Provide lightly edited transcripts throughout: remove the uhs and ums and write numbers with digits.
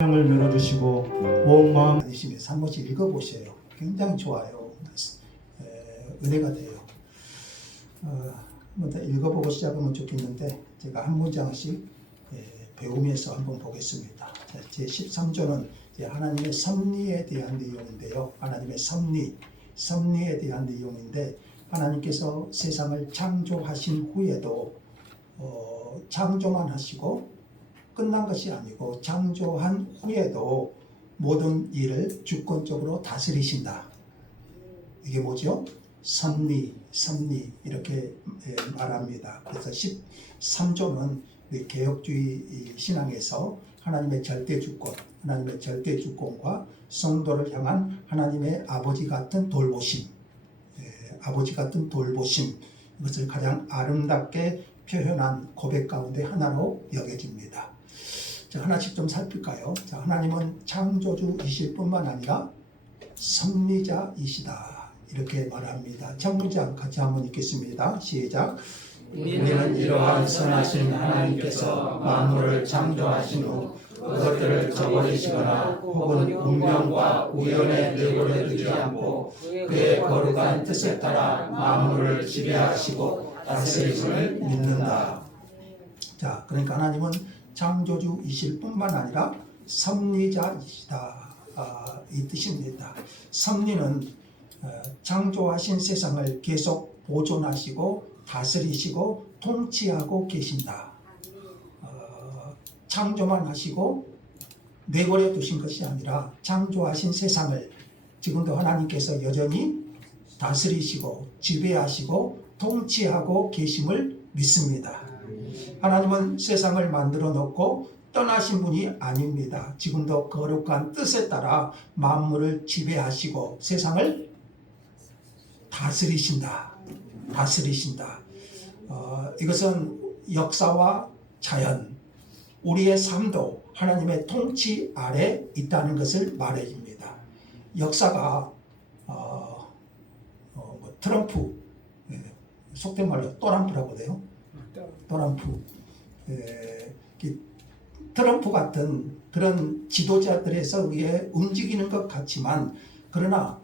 을 열어주시고 온 마음 아니시면서 한 번씩 읽어보세요. 굉장히 좋아요. 은혜가 돼요. 한번 더 읽어보고 시작하면 좋겠는데 제가 한 문장씩 배우면서 한번 보겠습니다. 제 13조는 하나님의 섭리에 대한 내용인데요. 하나님의 섭리에 대한 내용인데 하나님께서 세상을 창조하신 후에도 창조만 하시고 끝난 것이 아니고 창조한 후에도 모든 일을 주권적으로 다스리신다. 이게 뭐죠? 섭리 이렇게 말합니다. 그래서 13조는 개혁주의 신앙에서 하나님의 절대주권과 성도를 향한 하나님의 아버지 같은 돌보심, 이것을 가장 아름답게 표현한 고백 가운데 하나로 여겨집니다. 자, 하나씩 좀 살필까요? 자, 하나님은 창조주이실 뿐만 아니라 섭리자이시다. 이렇게 말합니다. 첫 문장 같이 한번 읽겠습니다. 시작. 우리는 이러한 선하신 하나님께서 만물을 창조하신 후 그것들을 저버리시거나 혹은 운명과 우연에 내버려 두지 않고 그의 거룩한 뜻에 따라 만물을 지배하시고 다스리심을 믿는다. 자, 그러니까 하나님은 창조주이실 뿐만 아니라 섭리자이시다. 이 뜻입니다. 섭리는 창조하신 세상을 계속 보존하시고 다스리시고 통치하고 계신다. 창조만 하시고 내버려 두신 것이 아니라 창조하신 세상을 지금도 하나님께서 여전히 다스리시고 지배하시고 통치하고 계심을 믿습니다. 하나님은 세상을 만들어 놓고 떠나신 분이 아닙니다. 지금도 거룩한 뜻에 따라 만물을 지배하시고 세상을 다스리신다. 이것은 역사와 자연, 우리의 삶도 하나님의 통치 아래 있다는 것을 말해줍니다. 역사가 트럼프, 속된 말로 또람프라고 해요. 트럼프 같은 그런 지도자들에 의해 움직이는 것 같지만 그러나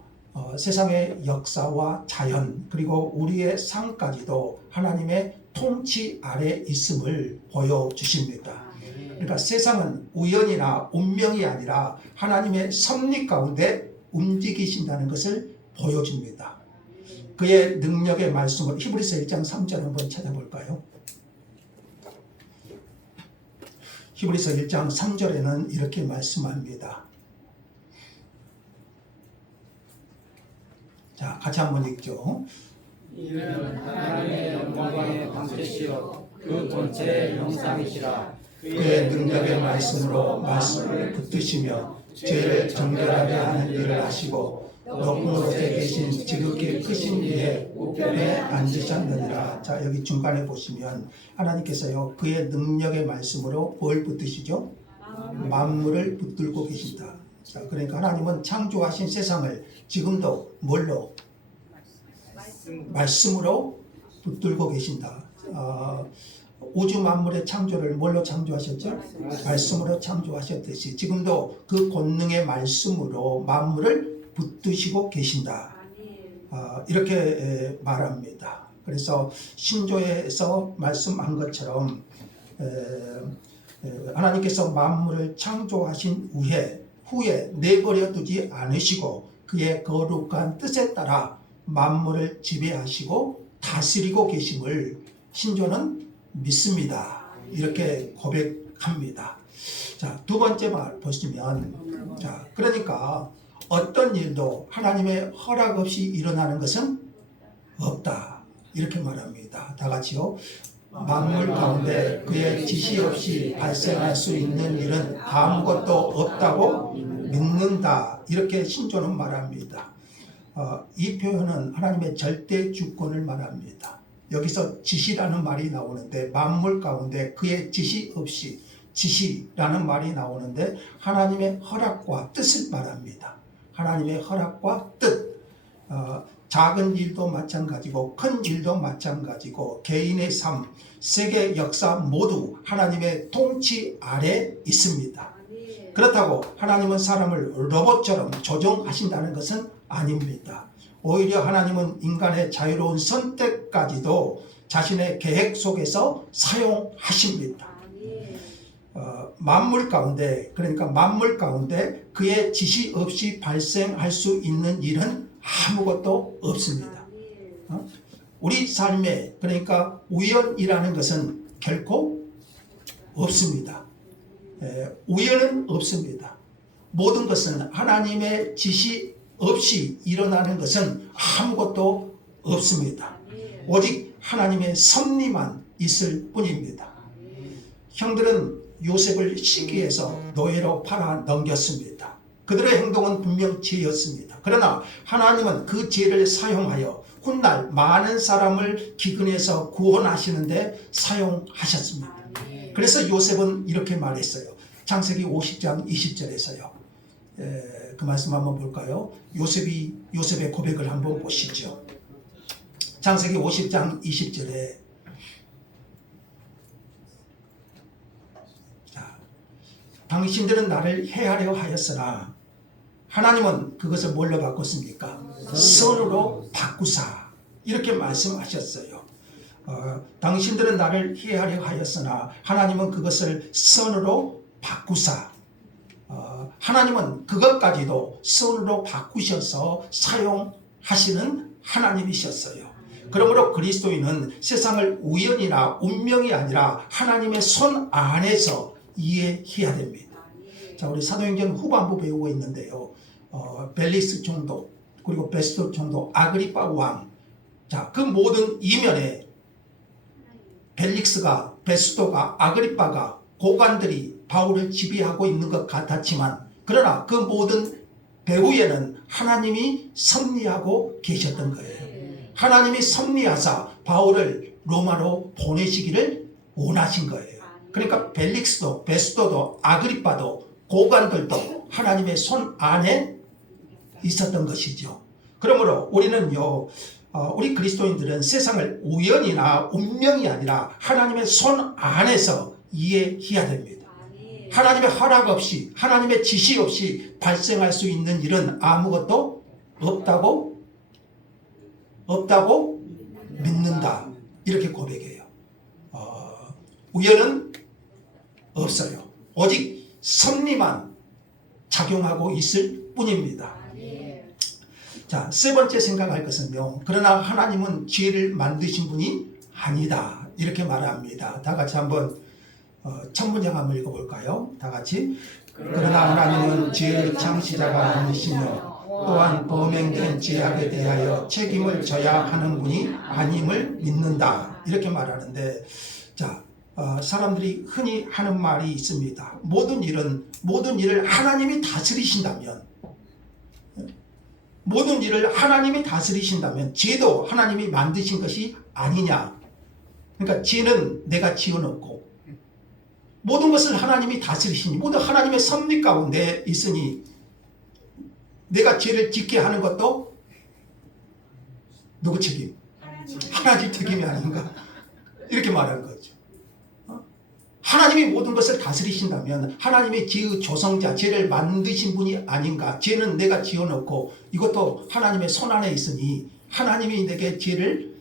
세상의 역사와 자연 그리고 우리의 삶까지도 하나님의 통치 아래 있음을 보여주십니다. 그러니까 세상은 우연이나 운명이 아니라 하나님의 섭리 가운데 움직이신다는 것을 보여줍니다. 그의 능력의 말씀을 히브리서 1장 3절 한번 찾아볼까요? 히브리서 1장 3절에는 이렇게 말씀합니다. 자, 같이 한번 읽죠. 이는 하나님의 영광의 방패시요 그 본체의 형상이시라. 그의 능력의 말씀으로 말씀을 붙드시며 죄를 정결하게 하는 일을 하시고 높은 곳에 계신 지극히 크신 이의 우편에 앉으셨느니라. 자, 여기 중간에 보시면 하나님께서요 그의 능력의 말씀으로 뭘 붙드시죠? 만물을 붙들고 계신다. 자, 그러니까 하나님은 창조하신 세상을 지금도 뭘로? 말씀으로 붙들고 계신다. 우주 만물의 창조를 뭘로 창조하셨죠? 말씀으로 창조하셨듯이 지금도 그 권능의 말씀으로 만물을 붙드시고 계신다. 이렇게 말합니다. 그래서 신조에서 말씀한 것처럼 하나님께서 만물을 창조하신 후에 내버려 두지 않으시고 그의 거룩한 뜻에 따라 만물을 지배하시고 다스리고 계심을 신조는 믿습니다. 이렇게 고백합니다. 자, 두 번째 말 보시면, 자, 그러니까 어떤 일도 하나님의 허락 없이 일어나는 것은 없다. 이렇게 말합니다. 다 같이요. 만물 가운데 그의 지시 없이 발생할 수 있는 일은 아무것도 없다고 믿는다. 이렇게 신조는 말합니다. 이 표현은 하나님의 절대 주권을 말합니다. 여기서 지시라는 말이 나오는데 만물 가운데 그의 지시 없이 지시라는 말이 나오는데 하나님의 허락과 뜻을 말합니다. 하나님의 허락과 뜻. 작은 일도 마찬가지고 큰 일도 마찬가지고 개인의 삶, 세계 역사 모두 하나님의 통치 아래 있습니다. 그렇다고 하나님은 사람을 로봇처럼 조종하신다는 것은 아닙니다. 오히려 하나님은 인간의 자유로운 선택까지도 자신의 계획 속에서 사용하십니다. 만물 가운데, 그러니까 만물 가운데 그의 지시 없이 발생할 수 있는 일은 아무것도 없습니다. 우리 삶에, 그러니까 우연이라는 것은 결코 없습니다. 우연은 없습니다. 모든 것은 하나님의 지시 없이 일어나는 것은 아무것도 없습니다. 오직 하나님의 섭리만 있을 뿐입니다. 형들은 요셉을 시기해서 노예로 팔아 넘겼습니다. 그들의 행동은 분명 죄였습니다. 그러나 하나님은 그 죄를 사용하여 훗날 많은 사람을 기근에서 구원하시는데 사용하셨습니다. 그래서 요셉은 이렇게 말했어요. 창세기 50장 20절에서요. 그 말씀 한번 볼까요? 요셉의 고백을 한번 보시죠. 창세기 50장 20절에 당신들은 나를 해하려 하였으나 하나님은 그것을 뭘로 바꿨습니까? 선으로 바꾸사. 이렇게 말씀하셨어요. 당신들은 나를 해하려 하였으나 하나님은 그것을 선으로 바꾸사. 하나님은 그것까지도 선으로 바꾸셔서 사용하시는 하나님이셨어요. 그러므로 그리스도인은 세상을 우연이나 운명이 아니라 하나님의 손 안에서 이해해야 됩니다. 자, 우리 사도행전 후반부 배우고 있는데요. 벨리스 총독, 그리고 베스토 총독, 아그리파 왕. 자, 그 모든 이면에 벨릭스가, 베스토가, 아그리파가, 고관들이 바울을 지배하고 있는 것 같았지만, 그러나 그 모든 배후에는 하나님이 섭리하고 계셨던 거예요. 하나님이 섭리하사 바울을 로마로 보내시기를 원하신 거예요. 그러니까 벨릭스도, 베스토도, 아그리파도, 고관들도 하나님의 손 안에 있었던 것이죠. 그러므로 우리는요, 우리 그리스도인들은 세상을 우연이나 운명이 아니라 하나님의 손 안에서 이해해야 됩니다. 하나님의 허락 없이, 하나님의 지시 없이 발생할 수 있는 일은 아무것도 없다고 믿는다. 이렇게 고백해요. 우연은 없어요. 오직 섭리만 작용하고 있을 뿐입니다. 자, 세 번째 생각할 것은요. 그러나 하나님은 죄를 만드신 분이 아니다. 이렇게 말합니다. 다 같이 한번 첫 문장 한번 읽어볼까요? 다 같이. 그러나 하나님은 죄의 창시자가 아니시며 또한 범행된 죄악에 대하여 책임을 져야 하는 분이 아님을 믿는다. 이렇게 말하는데, 자, 사람들이 흔히 하는 말이 있습니다. 모든 일을 하나님이 다스리신다면, 모든 일을 하나님이 다스리신다면 죄도 하나님이 만드신 것이 아니냐. 그러니까 죄는 내가 지어놓고 모든 것을 하나님이 다스리시니, 모든 하나님의 섭리 가운데 있으니 내가 죄를 짓게 하는 것도 누구 책임? 하나님 책임이 아닌가? 이렇게 말하는 거죠. 하나님이 모든 것을 다스리신다면 하나님의 죄의 조성자, 죄를 만드신 분이 아닌가? 죄는 내가 지어놓고 이것도 하나님의 손 안에 있으니 하나님이 내게 죄를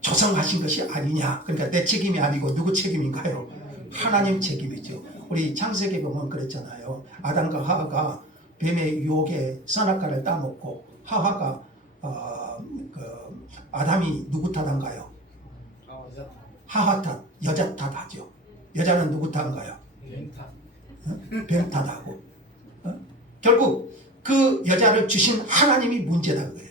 조성하신 것이 아니냐? 그러니까 내 책임이 아니고 누구 책임인가요? 하나님 책임이죠. 우리 창세기 보면 그랬잖아요. 아담과 하와가 뱀의 유혹에 선악과를 따먹고 하와가 아담이 누구 탓한가요? 하와 탓, 여자 탓하죠. 여자는 누구 탓인가요? 뱀 탓하고. 결국 그 여자를 주신 하나님이 문제다 그거예요.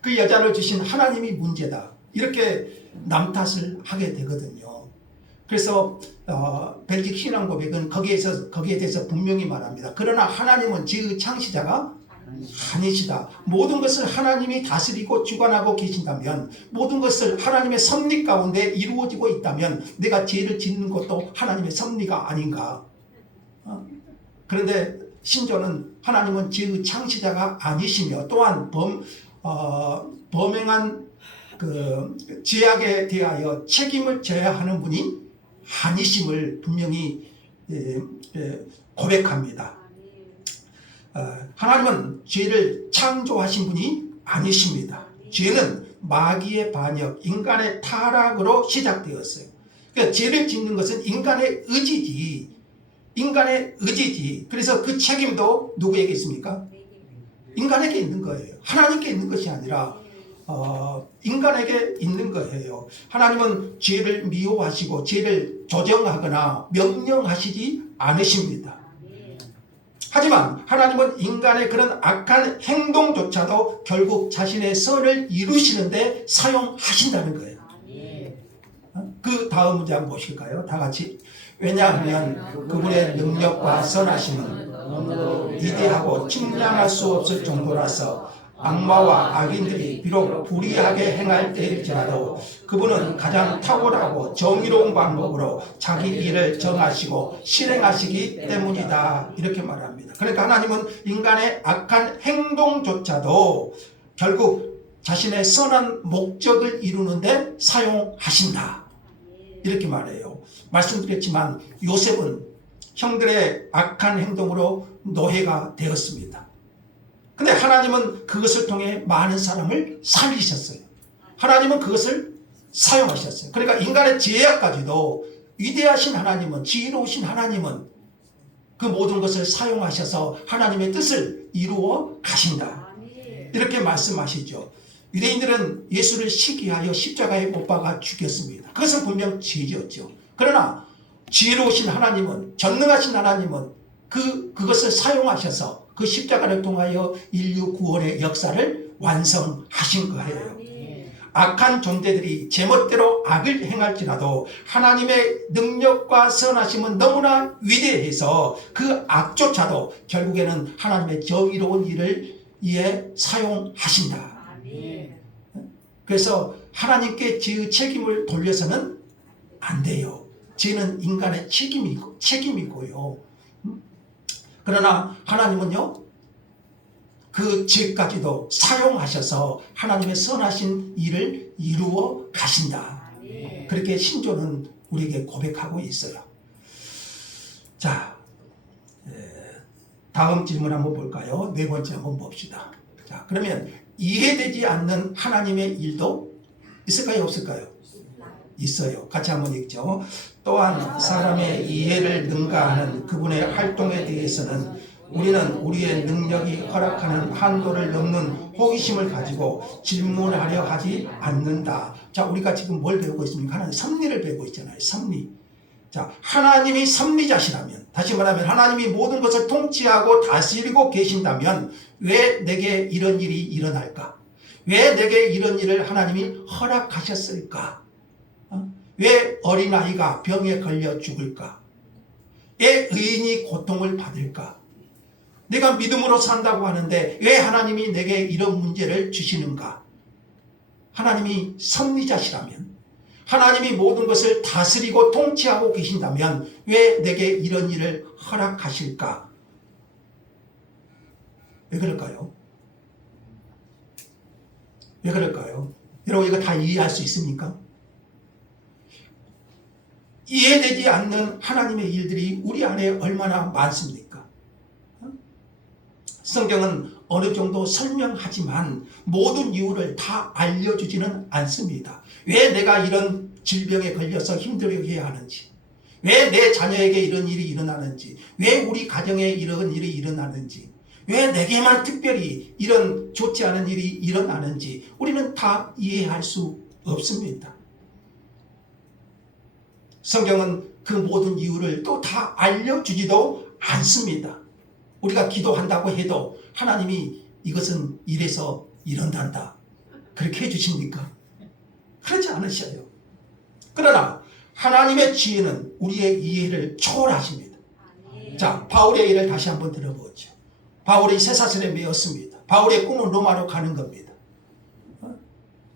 그 여자를 주신 하나님이 문제다. 이렇게 남 탓을 하게 되거든요. 그래서 벨직 신앙 고백은 거기에 대해서 분명히 말합니다. 그러나 하나님은 죄의 창시자가 아니시다. 모든 것을 하나님이 다스리고 주관하고 계신다면, 모든 것을 하나님의 섭리 가운데 이루어지고 있다면 내가 죄를 짓는 것도 하나님의 섭리가 아닌가. 그런데 신조는 하나님은 죄의 창시자가 아니시며 또한 범행한 그 죄악에 대하여 책임을 져야 하는 분이 아니심을 분명히 고백합니다. 하나님은 죄를 창조하신 분이 아니십니다. 죄는 마귀의 반역, 인간의 타락으로 시작되었어요. 그러니까 죄를 짓는 것은 인간의 의지지. 인간의 의지지. 그래서 그 책임도 누구에게 있습니까? 인간에게 있는 거예요. 하나님께 있는 것이 아니라 인간에게 있는 거예요. 하나님은 죄를 미워하시고 죄를 조정하거나 명령하시지 않으십니다. 하지만 하나님은 인간의 그런 악한 행동조차도 결국 자신의 선을 이루시는데 사용하신다는 거예요. 그 다음 문장 보실까요? 다 같이. 왜냐하면 그분의 능력과 선하심은 너무도 위대하고 측량할 수 없을 정도라서 악마와 악인들이 비록 불의하게 행할 때일지라도 그분은 가장 탁월하고 정의로운 방법으로 자기 일을 정하시고 실행하시기 때문이다. 이렇게 말합니다. 그러니까 하나님은 인간의 악한 행동조차도 결국 자신의 선한 목적을 이루는데 사용하신다. 이렇게 말해요. 말씀드렸지만 요셉은 형들의 악한 행동으로 노예가 되었습니다. 근데 하나님은 그것을 통해 많은 사람을 살리셨어요. 하나님은 그것을 사용하셨어요. 그러니까 인간의 죄악까지도 위대하신 하나님은, 지혜로우신 하나님은 그 모든 것을 사용하셔서 하나님의 뜻을 이루어 가신다. 이렇게 말씀하시죠. 유대인들은 예수를 시기하여 십자가에 못 박아 죽였습니다. 그것은 분명 죄였죠. 그러나 지혜로우신 하나님은, 전능하신 하나님은 그것을 사용하셔서 그 십자가를 통하여 인류 구원의 역사를 완성하신 거예요. 악한 존재들이 제멋대로 악을 행할지라도 하나님의 능력과 선하심은 너무나 위대해서 그 악조차도 결국에는 하나님의 정의로운 일을 위해 사용하신다. 그래서 하나님께 죄의 책임을 돌려서는 안 돼요. 죄는 인간의 책임이고요. 그러나 하나님은요, 그 죄까지도 사용하셔서 하나님의 선하신 일을 이루어 가신다. 그렇게 신조는 우리에게 고백하고 있어요. 자, 다음 질문 한번 볼까요? 네 번째 한번 봅시다. 자, 그러면 이해되지 않는 하나님의 일도 있을까요? 없을까요? 있어요. 같이 한번 읽죠. 또한 사람의 이해를 능가하는 그분의 활동에 대해서는 우리는 우리의 능력이 허락하는 한도를 넘는 호기심을 가지고 질문하려 하지 않는다. 자, 우리가 지금 뭘 배우고 있습니까? 하나님 섭리를 배우고 있잖아요. 섭리. 자, 하나님이 섭리자시라면, 다시 말하면 하나님이 모든 것을 통치하고 다스리고 계신다면 왜 내게 이런 일이 일어날까? 왜 내게 이런 일을 하나님이 허락하셨을까? 왜 어린아이가 병에 걸려 죽을까? 왜 의인이 고통을 받을까? 내가 믿음으로 산다고 하는데 왜 하나님이 내게 이런 문제를 주시는가? 하나님이 섭리자시라면, 하나님이 모든 것을 다스리고 통치하고 계신다면 왜 내게 이런 일을 허락하실까? 왜 그럴까요? 왜 그럴까요? 여러분, 이거 다 이해할 수 있습니까? 이해되지 않는 하나님의 일들이 우리 안에 얼마나 많습니까? 성경은 어느 정도 설명하지만 모든 이유를 다 알려주지는 않습니다. 왜 내가 이런 질병에 걸려서 힘들게 하는지, 왜 내 자녀에게 이런 일이 일어나는지, 왜 우리 가정에 이런 일이 일어나는지, 왜 내게만 특별히 이런 좋지 않은 일이 일어나는지 우리는 다 이해할 수 없습니다. 성경은 그 모든 이유를 또 다 알려주지도 않습니다. 우리가 기도한다고 해도 하나님이 이것은 이래서 이런단다, 그렇게 해주십니까? 그렇지 않으셔요. 그러나 하나님의 지혜는 우리의 이해를 초월하십니다. 자, 바울의 예를 다시 한번 들어보죠. 바울이 쇠사슬에 매였습니다. 바울의 꿈은 로마로 가는 겁니다.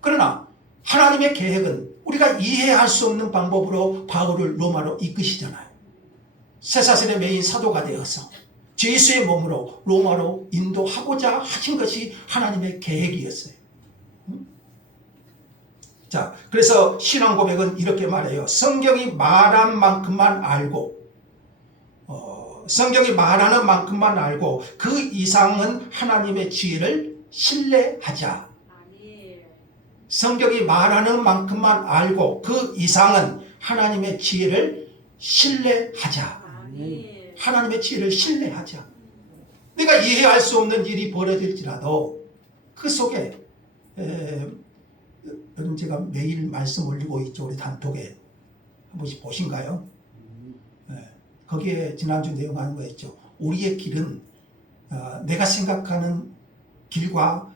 그러나 하나님의 계획은 우리가 이해할 수 없는 방법으로 바울을 로마로 이끄시잖아요. 쇠사슬에 매인 사도가 되어서 예수의 몸으로 로마로 인도하고자 하신 것이 하나님의 계획이었어요. 자, 그래서 신앙 고백은 이렇게 말해요. 성경이 말한 만큼만 알고 성경이 말하는 만큼만 알고 그 이상은 하나님의 지혜를 신뢰하자. 성경이 말하는 만큼만 알고 그 이상은 하나님의 지혜를 신뢰하자. 하나님의 지혜를 신뢰하자. 내가 이해할 수 없는 일이 벌어질지라도 그 속에 여러분 제가 매일 말씀 올리고 있죠. 우리 단톡에 한 번씩 보신가요? 거기에 지난주 내용하는 거 있죠. 우리의 길은 내가 생각하는 길과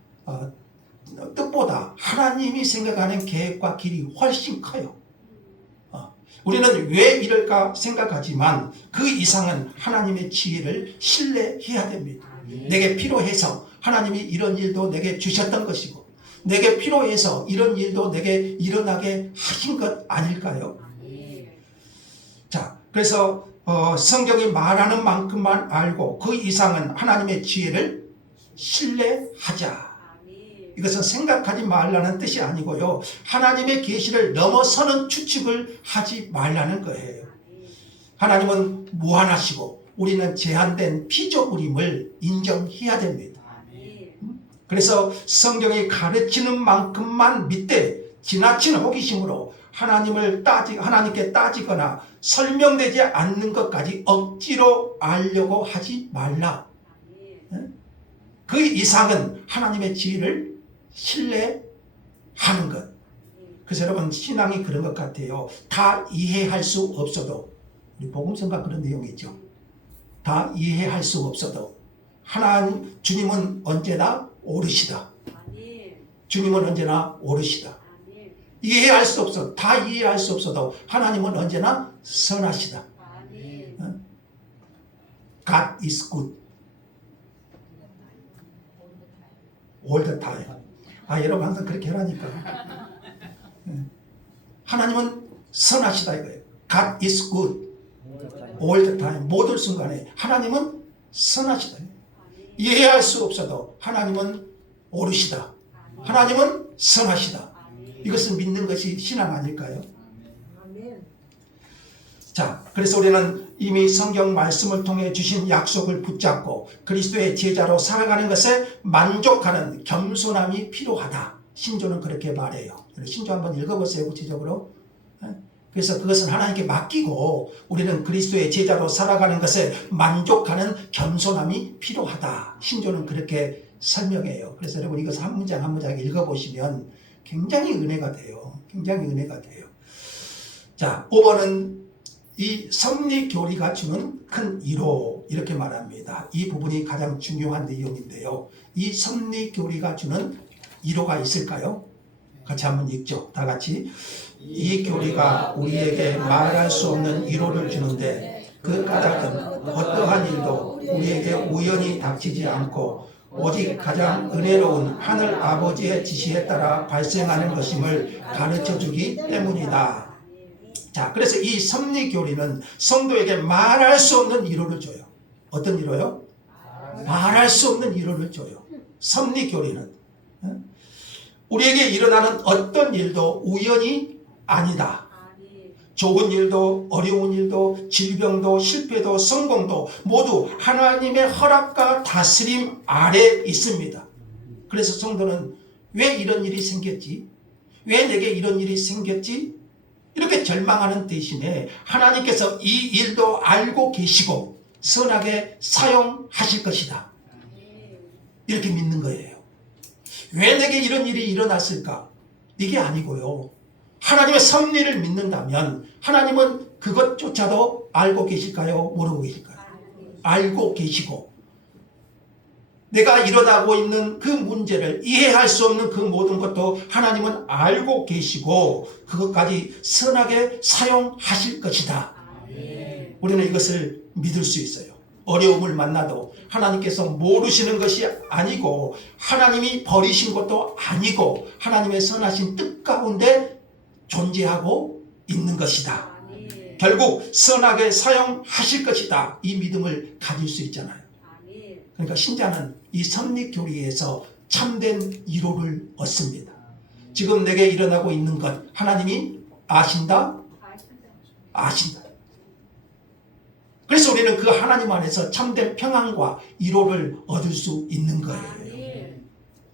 뜻보다 하나님이 생각하는 계획과 길이 훨씬 커요. 우리는 왜 이럴까 생각하지만 그 이상은 하나님의 지혜를 신뢰해야 됩니다. 내게 필요해서 하나님이 이런 일도 내게 주셨던 것이고 내게 필요해서 이런 일도 내게 일어나게 하신 것 아닐까요? 자, 그래서 성경이 말하는 만큼만 알고 그 이상은 하나님의 지혜를 신뢰하자. 이것은 생각하지 말라는 뜻이 아니고요. 하나님의 계시를 넘어서는 추측을 하지 말라는 거예요. 하나님은 무한하시고 우리는 제한된 피조물임을 인정해야 됩니다. 그래서 성경이 가르치는 만큼만 믿되 지나친 호기심으로 하나님께 따지거나 설명되지 않는 것까지 억지로 알려고 하지 말라. 그 이상은 하나님의 지혜를 신뢰하는 것. 그래서 여러분 신앙이 그런 것 같아요. 다 이해할 수 없어도 우리 복음성가 그런 내용이 있죠. 다 이해할 수 없어도 주님은 언제나 옳으시다. 주님은 언제나 옳으시다. 이해할 수 없어. 다 이해할 수 없어도 하나님은 언제나 선하시다. God is good. all the time. 여러분 항상 그렇게 하라니까. 하나님은 선하시다 이거예요. God is good. all the time. 모든 순간에 하나님은 선하시다. 이해할 수 없어도 하나님은 옳으시다. 하나님은 선하시다. 이것을 믿는 것이 신앙 아닐까요? 자, 그래서 우리는 이미 성경 말씀을 통해 주신 약속을 붙잡고 그리스도의 제자로 살아가는 것에 만족하는 겸손함이 필요하다. 신조는 그렇게 말해요. 신조 한번 읽어보세요. 구체적으로. 그래서 그것은 하나님께 맡기고 우리는 그리스도의 제자로 살아가는 것에 만족하는 겸손함이 필요하다. 신조는 그렇게 설명해요. 그래서 여러분 이것을 한 문장 한 문장 읽어보시면 굉장히 은혜가 돼요. 굉장히 은혜가 돼요. 자, 5번은 이 섭리교리가 주는 큰 위로 이렇게 말합니다. 이 부분이 가장 중요한 내용인데요. 이 섭리교리가 주는 위로가 있을까요? 같이 한번 읽죠. 다 같이. 이 교리가 우리에게 말할 수 없는 위로를 주는데 그 까닭은 어떠한 일도 우리에게 우연히 닥치지 않고 오직 가장 은혜로운 하늘 아버지의 지시에 따라 발생하는 것임을 가르쳐주기 때문이다. 자, 그래서 이 섭리교리는 성도에게 말할 수 없는 위로를 줘요. 어떤 위로요? 말할 수 없는 위로를 줘요. 섭리교리는 우리에게 일어나는 어떤 일도 우연이 아니다. 좋은 일도 어려운 일도 질병도 실패도 성공도 모두 하나님의 허락과 다스림 아래 있습니다. 그래서 성도는 왜 이런 일이 생겼지? 왜 내게 이런 일이 생겼지? 이렇게 절망하는 대신에 하나님께서 이 일도 알고 계시고 선하게 사용하실 것이다. 이렇게 믿는 거예요. 왜 내게 이런 일이 일어났을까? 이게 아니고요. 하나님의 섭리를 믿는다면 하나님은 그것조차도 알고 계실까요? 모르고 계실까요? 알고 계시고 내가 일어나고 있는 그 문제를 이해할 수 없는 그 모든 것도 하나님은 알고 계시고 그것까지 선하게 사용하실 것이다. 우리는 이것을 믿을 수 있어요. 어려움을 만나도 하나님께서 모르시는 것이 아니고 하나님이 버리신 것도 아니고 하나님의 선하신 뜻 가운데 존재하고 있는 것이다. 결국 선하게 사용하실 것이다. 이 믿음을 가질 수 있잖아요. 그러니까 신자는 이 섭리교리에서 참된 위로를 얻습니다. 지금 내게 일어나고 있는 것 하나님이 아신다? 아신다. 그래서 우리는 그 하나님 안에서 참된 평안과 위로를 얻을 수 있는 거예요.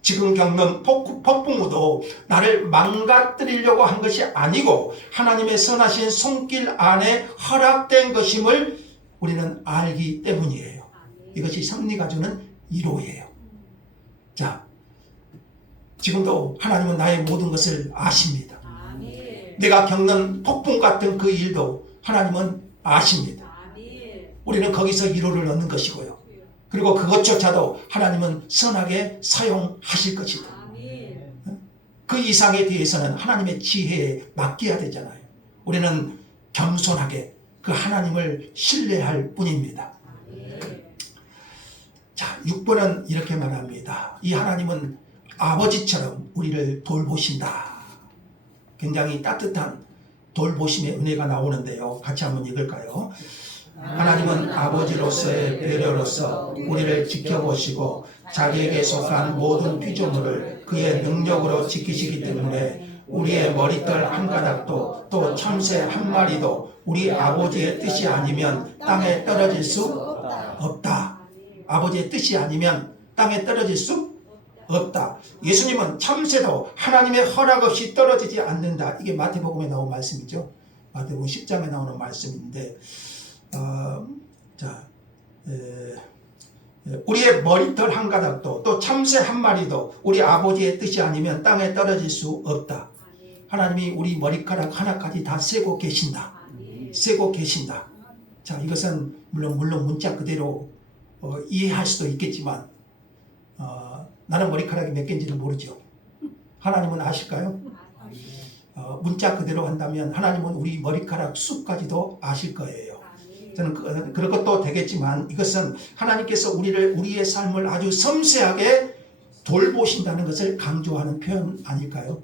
지금 겪는 폭풍우도 나를 망가뜨리려고 한 것이 아니고 하나님의 선하신 손길 안에 허락된 것임을 우리는 알기 때문이에요. 이것이 승리가 주는 위로예요. 자, 지금도 하나님은 나의 모든 것을 아십니다. 내가 겪는 폭풍 같은 그 일도 하나님은 아십니다. 우리는 거기서 위로를 얻는 것이고요. 그리고 그것조차도 하나님은 선하게 사용하실 것이다. 그 이상에 대해서는 하나님의 지혜에 맡겨야 되잖아요. 우리는 겸손하게 그 하나님을 신뢰할 뿐입니다. 자, 6번은 이렇게 말합니다. 이 하나님은 아버지처럼 우리를 돌보신다. 굉장히 따뜻한 돌보심의 은혜가 나오는데요. 같이 한번 읽을까요? 하나님은 아버지로서의 배려로서 우리를 지켜보시고 자기에게 속한 모든 피조물을 그의 능력으로 지키시기 때문에 우리의 머리털 한 가닥도 또 참새 한 마리도 우리 아버지의 뜻이 아니면 땅에 떨어질 수 없다. 아버지의 뜻이 아니면 땅에 떨어질 수 없다. 예수님은 참새도 하나님의 허락 없이 떨어지지 않는다. 이게 마태복음에 나온 말씀이죠. 마태복음 10장에 나오는 말씀인데 우리의 머리털 한 가닥도 또 참새 한 마리도 우리 아버지의 뜻이 아니면 땅에 떨어질 수 없다. 하나님이 우리 머리카락 하나까지 다 세고 계신다. 세고 계신다. 자, 이것은 물론 문자 그대로 이해할 수도 있겠지만 나는 머리카락이 몇 개인지는 모르죠. 하나님은 아실까요? 문자 그대로 한다면 하나님은 우리 머리카락 숫까지도 아실 거예요. 저는 그런 것도 되겠지만 이것은 하나님께서 우리의 삶을 아주 섬세하게 돌보신다는 것을 강조하는 표현 아닐까요?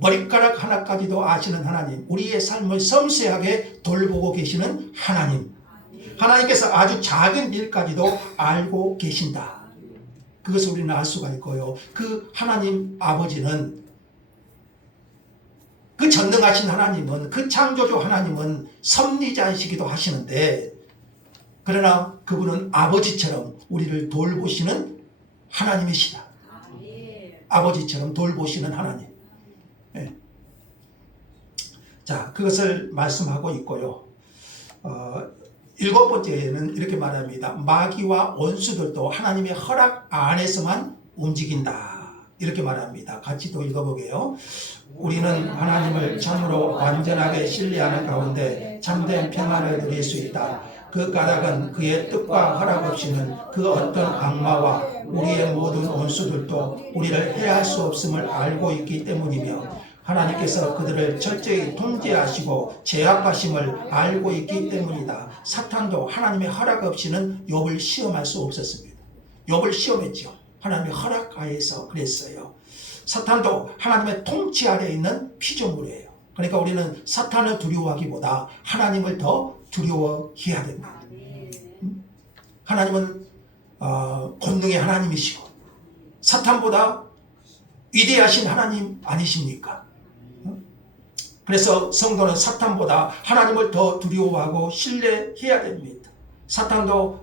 머리카락 하나까지도 아시는 하나님, 우리의 삶을 섬세하게 돌보고 계시는 하나님, 하나님께서 아주 작은 일까지도 알고 계신다. 그것을 우리는 알 수가 있고요. 그 하나님 아버지는, 그 전능하신 하나님은, 그 창조주 하나님은 섭리자이시기도 하시는데, 그러나 그분은 아버지처럼 우리를 돌보시는 하나님이시다. 아버지처럼 돌보시는 하나님. 네. 자, 그것을 말씀하고 있고요. 7번째는 이렇게 말합니다. 마귀와 원수들도 하나님의 허락 안에서만 움직인다. 이렇게 말합니다. 같이 또 읽어보게요. 우리는 하나님을 참으로 완전하게 신뢰하는 가운데 참된 평안을 누릴 수 있다. 그 까닭은 그의 뜻과 허락 없이는 그 어떤 악마와 우리의 모든 원수들도 우리를 해할 수 없음을 알고 있기 때문이며 하나님께서 그들을 철저히 통제하시고 제압하심을 알고 있기 때문이다. 사탄도 하나님의 허락 없이는 욥을 시험할 수 없었습니다. 욥을 시험했죠. 하나님의 허락 하에서 그랬어요. 사탄도 하나님의 통치 아래에 있는 피조물이에요. 그러니까 우리는 사탄을 두려워하기보다 하나님을 더 두려워해야 됩니다. 하나님은 권능의 하나님이시고 사탄보다 위대하신 하나님 아니십니까? 그래서 성도는 사탄보다 하나님을 더 두려워하고 신뢰해야 됩니다. 사탄도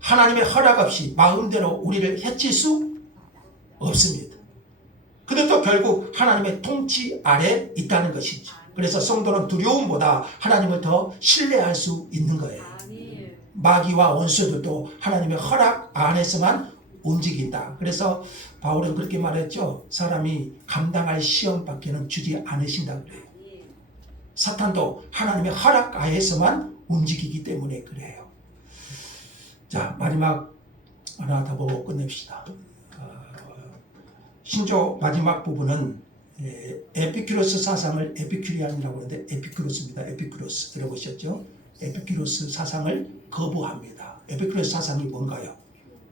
하나님의 허락 없이 마음대로 우리를 해칠 수 없습니다. 그들도 결국 하나님의 통치 아래 있다는 것이죠. 그래서 성도는 두려움보다 하나님을 더 신뢰할 수 있는 거예요. 마귀와 원수들도 하나님의 허락 안에서만 움직인다. 그래서 바울은 그렇게 말했죠. 사람이 감당할 시험밖에는 주지 않으신다 그래요. 사탄도 하나님의 허락 하에서만 움직이기 때문에 그래요. 자, 마지막 하나 더 보고 끝냅시다. 신조 마지막 부분은 에피큐로스 사상을 에피큐리안이라고 하는데 에피큐로스입니다. 에피큐로스 들어보셨죠? 에피큐로스 사상을 거부합니다. 에피큐로스 사상이 뭔가요?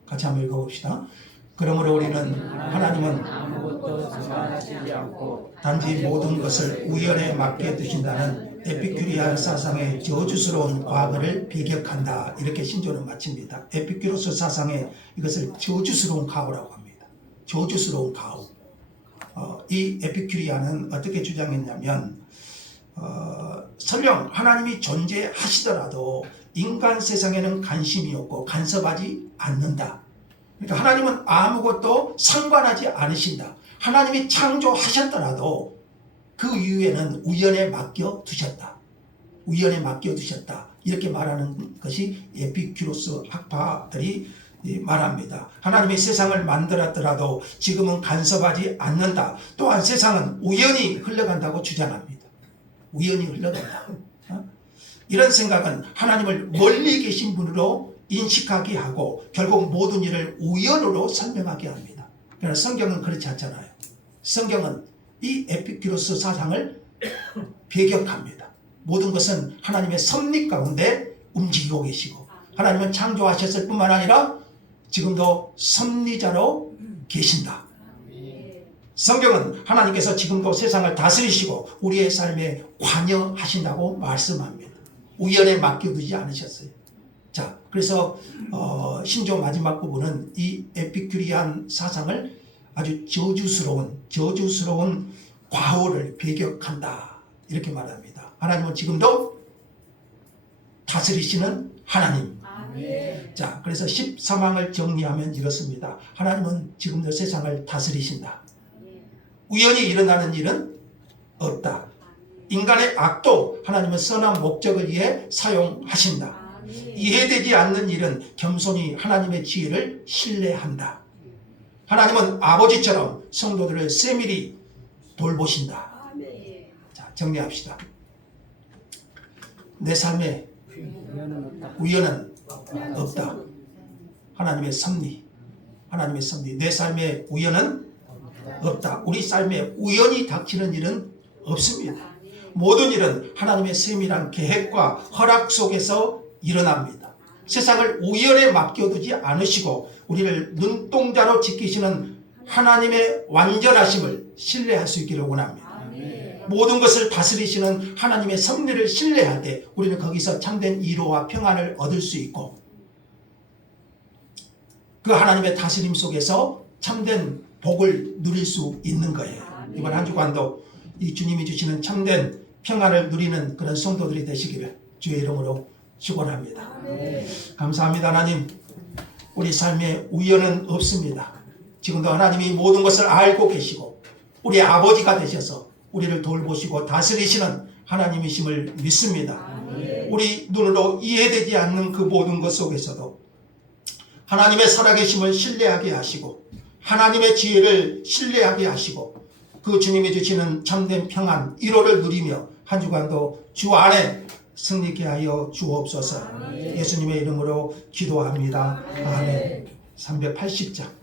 같이 한번 읽어봅시다. 그러므로 우리는 하나님은 아무것도 주관하시지 않고 단지 모든 것을 우연에 맡겨 두신다는 에피큐리안 사상의 저주스러운 과거를 배격한다. 이렇게 신조는 마칩니다. 에피큐로스 사상의 이것을 저주스러운 가오라고 합니다. 저주스러운 가오. 이 에피큐리안은 어떻게 주장했냐면 설령 하나님이 존재하시더라도 인간 세상에는 관심이 없고 간섭하지 않는다. 그러니까 하나님은 아무것도 상관하지 않으신다. 하나님이 창조하셨더라도 그 이후에는 우연에 맡겨 두셨다. 우연에 맡겨 두셨다. 이렇게 말하는 것이 에피큐로스 학파들이 말합니다. 하나님이 세상을 만들었더라도 지금은 간섭하지 않는다. 또한 세상은 우연히 흘러간다고 주장합니다. 우연히 흘러간다. 이런 생각은 하나님을 멀리 계신 분으로 인식하게 하고 결국 모든 일을 우연으로 설명하게 합니다. 그러나 성경은 그렇지 않잖아요. 성경은 이 에피큐로스 사상을 배격합니다. 모든 것은 하나님의 섭리 가운데 움직이고 계시고 하나님은 창조하셨을 뿐만 아니라 지금도 섭리자로 계신다. 성경은 하나님께서 지금도 세상을 다스리시고 우리의 삶에 관여하신다고 말씀합니다. 우연에 맡겨두지 않으셨어요. 자, 그래서 신조 마지막 부분은 이 에피큐리안 사상을 아주 저주스러운 과오를 배격한다. 이렇게 말합니다. 하나님은 지금도 다스리시는 하나님. 자, 그래서 13항을 정리하면 이렇습니다. 하나님은 지금도 세상을 다스리신다. 우연히 일어나는 일은 없다. 인간의 악도 하나님은 선한 목적을 위해 사용하신다. 이해되지 않는 일은 겸손히 하나님의 지혜를 신뢰한다. 하나님은 아버지처럼 성도들을 세밀히 돌보신다. 자, 정리합시다. 내 삶에 우연은 없다. 하나님의 섭리. 하나님의 섭리. 내 삶에 우연은 없다. 우리 삶에 우연히 닥치는 일은 없습니다. 모든 일은 하나님의 세밀한 계획과 허락 속에서 일어납니다. 세상을 우연에 맡겨두지 않으시고 우리를 눈동자로 지키시는 하나님의 완전하심을 신뢰할 수 있기를 원합니다. 모든 것을 다스리시는 하나님의 섭리를 신뢰할 때 우리는 거기서 참된 위로와 평안을 얻을 수 있고 그 하나님의 다스림 속에서 참된 복을 누릴 수 있는 거예요. 이번 한 주간도 이 주님이 주시는 참된 평안을 누리는 그런 성도들이 되시기를 주의 이름으로 축원합니다. 감사합니다. 하나님, 우리 삶에 우연은 없습니다. 지금도 하나님이 모든 것을 알고 계시고 우리 아버지가 되셔서 우리를 돌보시고 다스리시는 하나님이심을 믿습니다. 우리 눈으로 이해되지 않는 그 모든 것 속에서도 하나님의 살아계심을 신뢰하게 하시고 하나님의 지혜를 신뢰하게 하시고 그 주님이 주시는 참된 평안, 위로를 누리며 한 주간도 주 안에 승리케 하여 주옵소서. 예수님의 이름으로 기도합니다. 아멘. 380장.